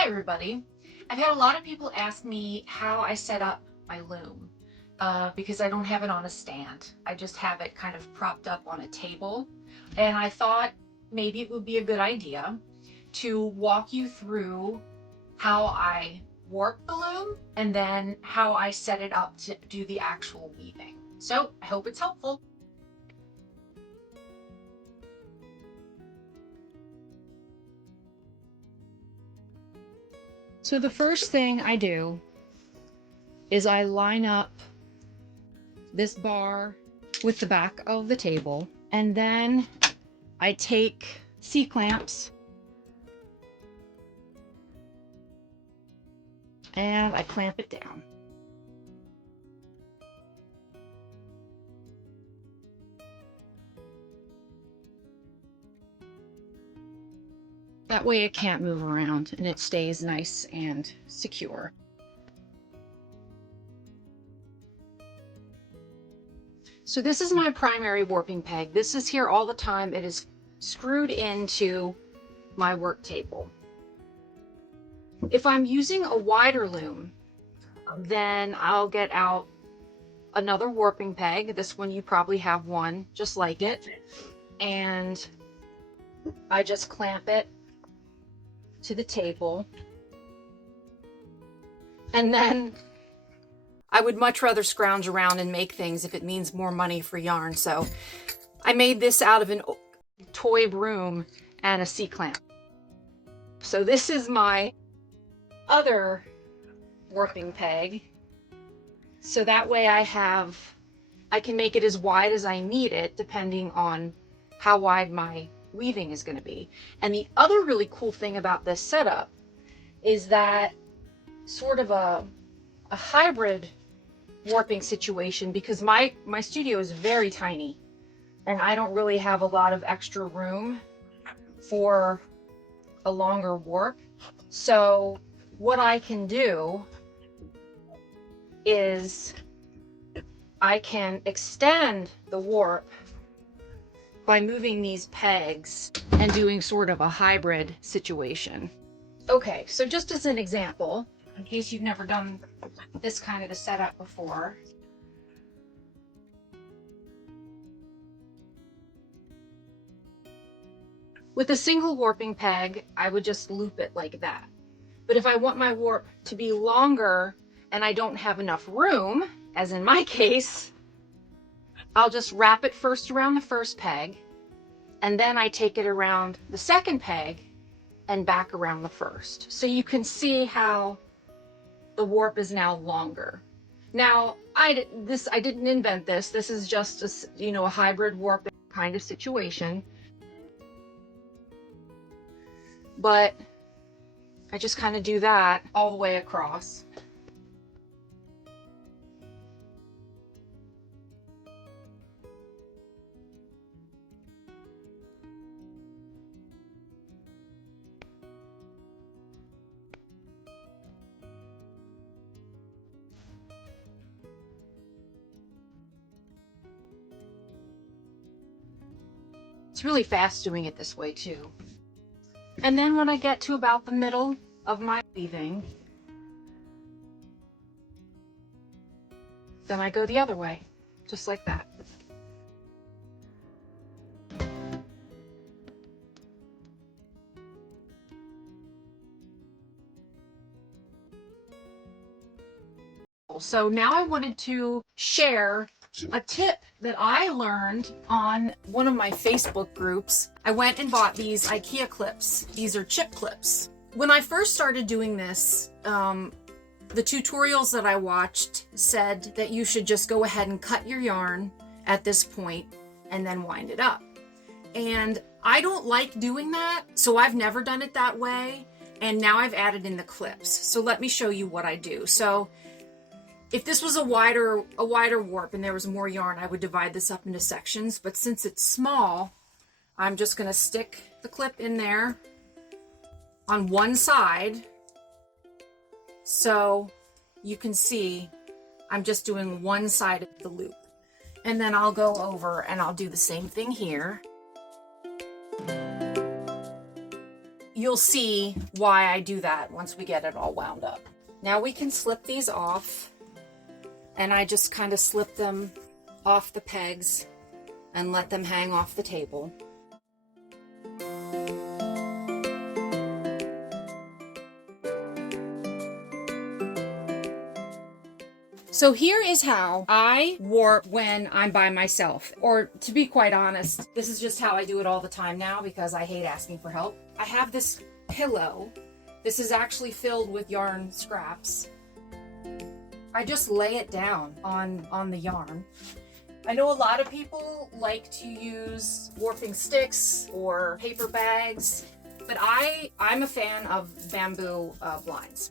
Hi everybody. I've had a lot of people ask me how I set up my loom because I don't have it on a stand. I just have it kind of propped up on a table, and I thought maybe it would be a good idea to walk you through how I warp the loom and then how I set it up to do the actual weaving. So I hope it's helpful. So the first thing I do is I line up this bar with the back of the table, and then I take C-clamps and I clamp it down. That way it can't move around and it stays nice and secure. So this is my primary warping peg. This is here all the time. It is screwed into my work table. If I'm using a wider loom, then I'll get out another warping peg. This one, you probably have one just like it. And I just clamp it to the table. And then I would much rather scrounge around and make things if it means more money for yarn. So I made this out of a toy broom and a C-clamp. So this is my other warping peg. So that way I can make it as wide as I need it depending on how wide my weaving is going to be. And the other really cool thing about this setup is that sort of a hybrid warping situation, because my studio is very tiny and I don't really have a lot of extra room for a longer warp. So what I can do is I can extend the warp by moving these pegs and doing sort of a hybrid situation. Okay, so just as an example, in case you've never done this kind of a setup before, with a single warping peg, I would just loop it like that. But if I want my warp to be longer and I don't have enough room, as in my case, I'll just wrap it first around the first peg, and then I take it around the second peg and back around the first. So you can see how the warp is now longer. Now, I didn't invent this. This is just a hybrid warp kind of situation. But I just kind of do that all the way across. It's really fast doing it this way too. And then when I get to about the middle of my weaving, then I go the other way, just like that. So now I wanted to share a tip that I learned on one of my Facebook groups. I went and bought these IKEA clips. These are chip clips. When I first started doing this, the tutorials that I watched said that you should just go ahead and cut your yarn at this point and then wind it up. And I don't like doing that, so I've never done it that way. And now I've added in the clips. So let me show you what I do. So if this was a wider warp and there was more yarn, I would divide this up into sections. But since it's small, I'm just going to stick the clip in there on one side. So you can see I'm just doing one side of the loop. And then I'll go over and I'll do the same thing here. you'll see why I do that once we get it all wound up. Now we can slip these off, and I just kind of slip them off the pegs and let them hang off the table. So here is how I warp when I'm by myself. Or to be quite honest, this is just how I do it all the time now because I hate asking for help. I have this pillow. This is actually filled with yarn scraps. I just lay it down on the yarn. I know a lot of people like to use warping sticks or paper bags, but I'm a fan of bamboo blinds.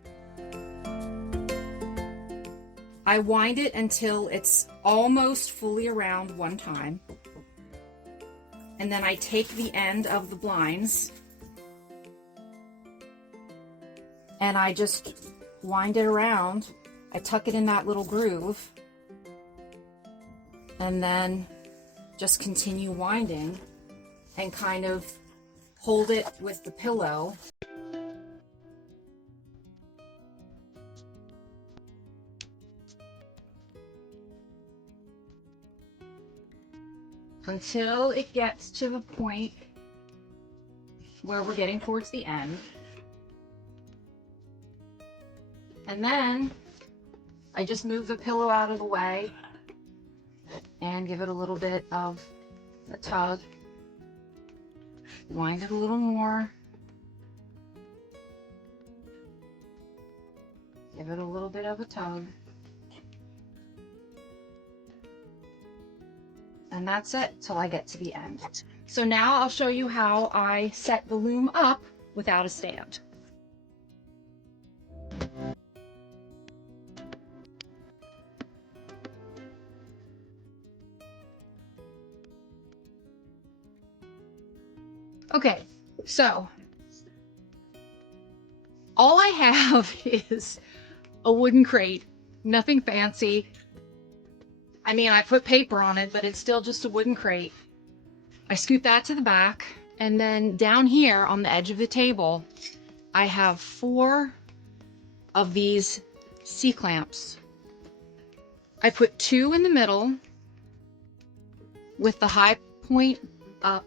I wind it until it's almost fully around one time. And then I take the end of the blinds and I just wind it around. I tuck it in that little groove and then just continue winding and kind of hold it with the pillow. Until it gets to the point where we're getting towards the end. And then I just move the pillow out of the way and give it a little bit of a tug. Wind it a little more. Give it a little bit of a tug. And that's it till I get to the end. So now I'll show you how I set the loom up without a stand. Okay, so all I have is a wooden crate, nothing fancy. I mean, I put paper on it, but it's still just a wooden crate. I scoot that to the back, and then down here on the edge of the table, I have 4 of these C-clamps. I put 2 in the middle with the high point up.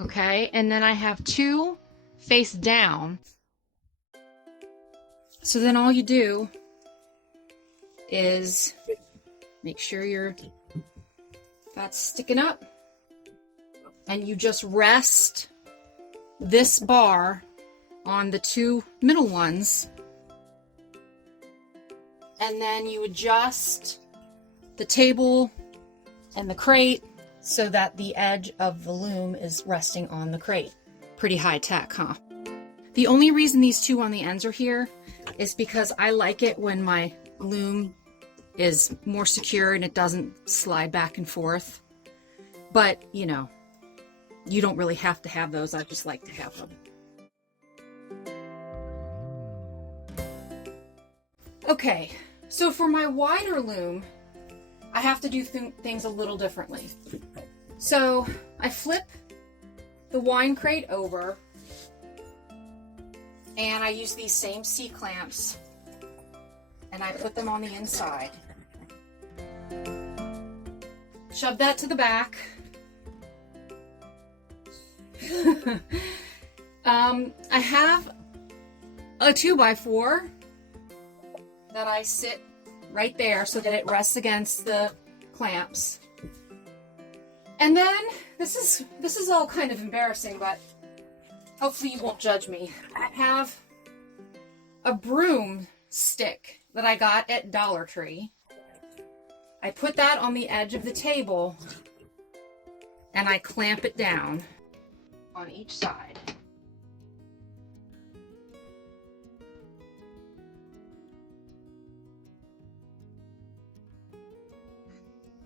Okay, and then I have 2 face down. So then all you do is make sure that's sticking up, and you just rest this bar on the 2 middle ones, and then you adjust the table and the crate so that the edge of the loom is resting on the crate. Pretty high tech, huh? The only reason these 2 on the ends are here is because I like it when my loom is more secure and it doesn't slide back and forth. But, you know, you don't really have to have those. I just like to have them. Okay, so for my wider loom, I have to do things a little differently. So I flip the wine crate over, and I use these same C-clamps, and I put them on the inside. Shove that to the back. I have a 2x4 that I sit right there so that it rests against the clamps. And then this is all kind of embarrassing, but hopefully you won't judge me. I have a broom stick that I got at Dollar Tree. I put that on the edge of the table and I clamp it down on each side.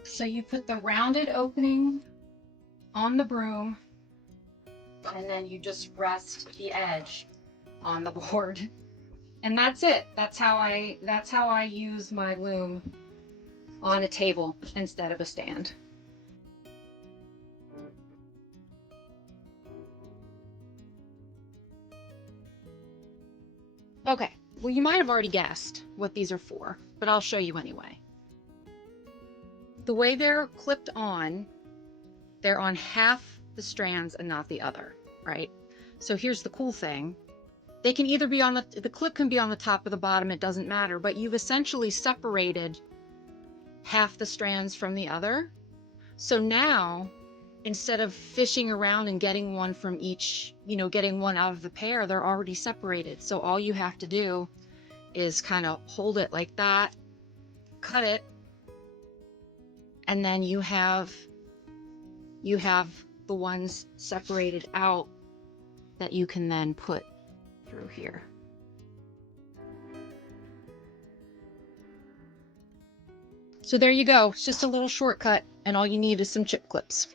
So you put the rounded opening on the broom, and then you just rest the edge on the board. And that's it. That's how I use my loom on a table instead of a stand. well, you might have already guessed what these are for, but I'll show you anyway. The way they're clipped on, they're on half the strands and not the other, right? So here's the cool thing. They can either be on the clip can be on the top or the bottom, it doesn't matter, but you've essentially separated half the strands from the other. So now, instead of fishing around and getting one from each, getting one out of the pair, they're already separated. So all you have to do is kind of hold it like that, cut it, and then you have the ones separated out that you can then put through here. So there you go. It's just a little shortcut, and all you need is some chip clips.